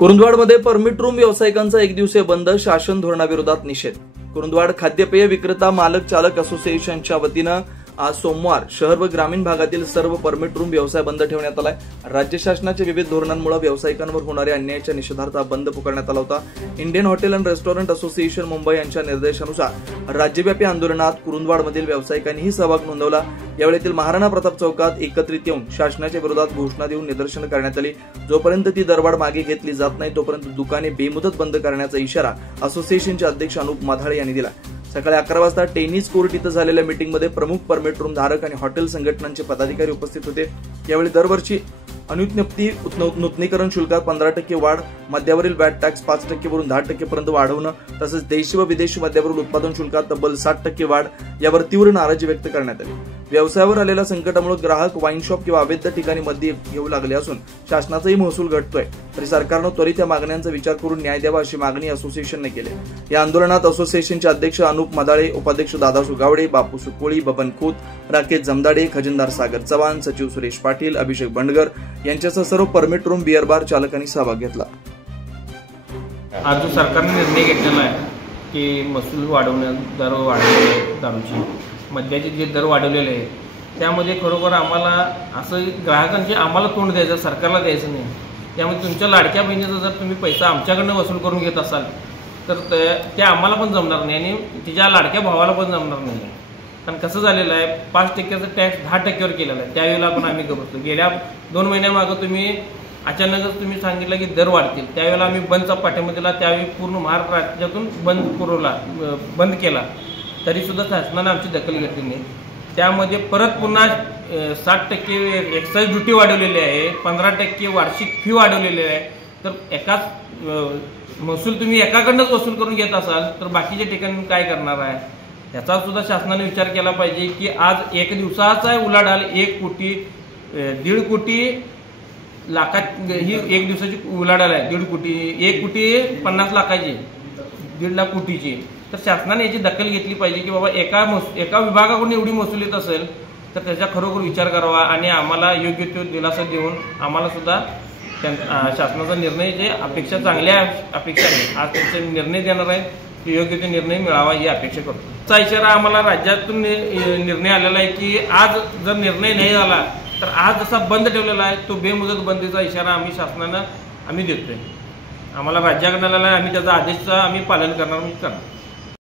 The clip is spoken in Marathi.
कुरुंदवाडमध्ये परमिट रूम व्यावसायिकांचा एक दिवसीय बंद, शासन धोरणाविरोधात निषेध। कुरुंदवाड खाद्यपेय विक्रेता मालक चालक असोसिएशनच्या वतीनं आज सोमवार शहर व ग्रामीण भागातील सर्व परमिट रूम व्यवसाय बंद ठेवण्यात आलाय। राज्य शासनाच्या विविध धोरणांमुळे व्यावसायिकांवर होणाऱ्या अन्यायाच्या निषेधार्थ बंद पुकारण्यात आला होता। Indian hotel and restaurant association Mumbai यांच्या निर्देशानुसार राज्यव्यापी आंदोलनात कुरुंदवाडमधील व्यावसायिकांनीही सहभाग नोंदवला। यावेळी महाराणा प्रताप चौकात एकत्रित येऊन शासनाच्या विरोधात घोषणा देऊन निदर्शनं करण्यात आली। जोपर्यंत ती दरवाढ मागे घेतली जात नाही तोपर्यंत दुकाने बेमुदत बंद करण्याचा इशारा असोसिएशनचे अध्यक्ष अनुप मधाळे यांनी दिला। सकाळी 11 वाजता टेनिस कोर्ट इथं झालेल्या मीटिंगमध्ये प्रमुख परमिट रूम धारक आणि हॉटेल संघटनांचे पदाधिकारी उपस्थित होते। यावेळी दरवर्षी अनुज्ञप्ती नूतनीकरण शुल्कात 15% वाढ, मद्यावरील वॅट टॅक्स 5% वरून 10% पर्यंत वाढवणं, तसंच देशी व विदेशी मद्यावरील उत्पादन शुल्कात तब्बल 60% वाढ यावर तीव्र नाराजी व्यक्त करण्यात आली। व्यवसायावर आलेल्या संकटामुळे ग्राहक वाईन शॉप किंवा अवैध ठिकाणी मद्य घेऊ लागले असून शासनाचाही महसूल घटतोय, तरी सरकारनं त्वरित या मागण्यांचा विचार करून न्याय द्यावा अशी मागणी असोसिएशनने केली। या आंदोलनात असोसिएशनचे अध्यक्ष अनुप मधाळे, उपाध्यक्ष दादा सुगावडे, बापू सुकोळी, बबन खोत, राकेश जमदाडे, खजिनदार सागर चव्हाण, सचिव सुरेश पाटील, अभिषेक बंडगर यांच्यासह सर्व परमिट रूम बियर बार चालकांनी सहभाग घेतला। आज जो सरकारने निर्णय घेतलेला आहे की महसूल वाढवण्यात, दर वाढवले, दारूची मद्याचे जे दर वाढवलेले आहेत त्यामध्ये खरोखर आम्हाला असं ग्राहकांचे आम्हाला तोंड द्यायचं, सरकारला द्यायचं नाही। त्यामुळे तुमच्या लाडक्या बहिणीचा जर तुम्ही पैसा आमच्याकडनं वसूल करून घेत असाल तर ते आम्हाला पण जमणार नाही आणि तिच्या लाडक्या भावाला पण जमणार नाही। कारण कसं झालेलं आहे, 5%चा टॅक्स 10%वर केलेला आहे, त्यावेळेला पण आम्ही करतो। गेल्या 2 महिन्यामागं तुम्ही अचानकच तुम्ही सांगितलं की दर वाढतील, त्यावेळेला आम्ही बंदचा पाठिंबा दिला। त्यावेळी पूर्ण महाराष्ट्र राज्यातून बंद केला, तरीसुद्धा शासनाने आमची दखल घेतली नाही। त्यामध्ये परत पुन्हा 60% एक्साईज ड्युटी वाढवलेली आहे, 15% वार्षिक फी वाढवलेली आहे। तर एकाच महसूल तुम्ही एकाकडनंच वसूल करून घेत असाल तर बाकीच्या ठिकाणी काय करणार आहे, याचा सुद्धा शासनाने विचार केला पाहिजे की आज एक दिवसाचा उलाढाल 1 कोटी 1.5 कोटी लाखात ही एक दिवसाची उलाढाल आहे। 1.5 कोटी 1 कोटी 50 लाखाची 1.5 लाख कोटीची। तर शासनाने याची दखल घेतली पाहिजे की बाबा एका विभागाकडून एवढी महसूल येत असेल तर त्याचा खरोखर विचार करावा आणि आम्हाला योग्य तो दिलासा देऊन आम्हाला सुद्धा शासनाचा निर्णय जे अपेक्षा चांगल्या अपेक्षा आहे, आज त्यांचे निर्णय देणार आहे की योग्य तो निर्णय मिळावा ही अपेक्षा करतो। असा इशारा आम्हाला राज्यातून निर्णय आलेला आहे की आज जर निर्णय नाही झाला तर आज जसा बंद ठेवलेला आहे तो बेमुदत बंदीचा इशारा आम्ही शासनानं देतोय। आम्हाला राज्याकडे आलेला आहे, आम्ही त्याचा आदेशचं पालन करणार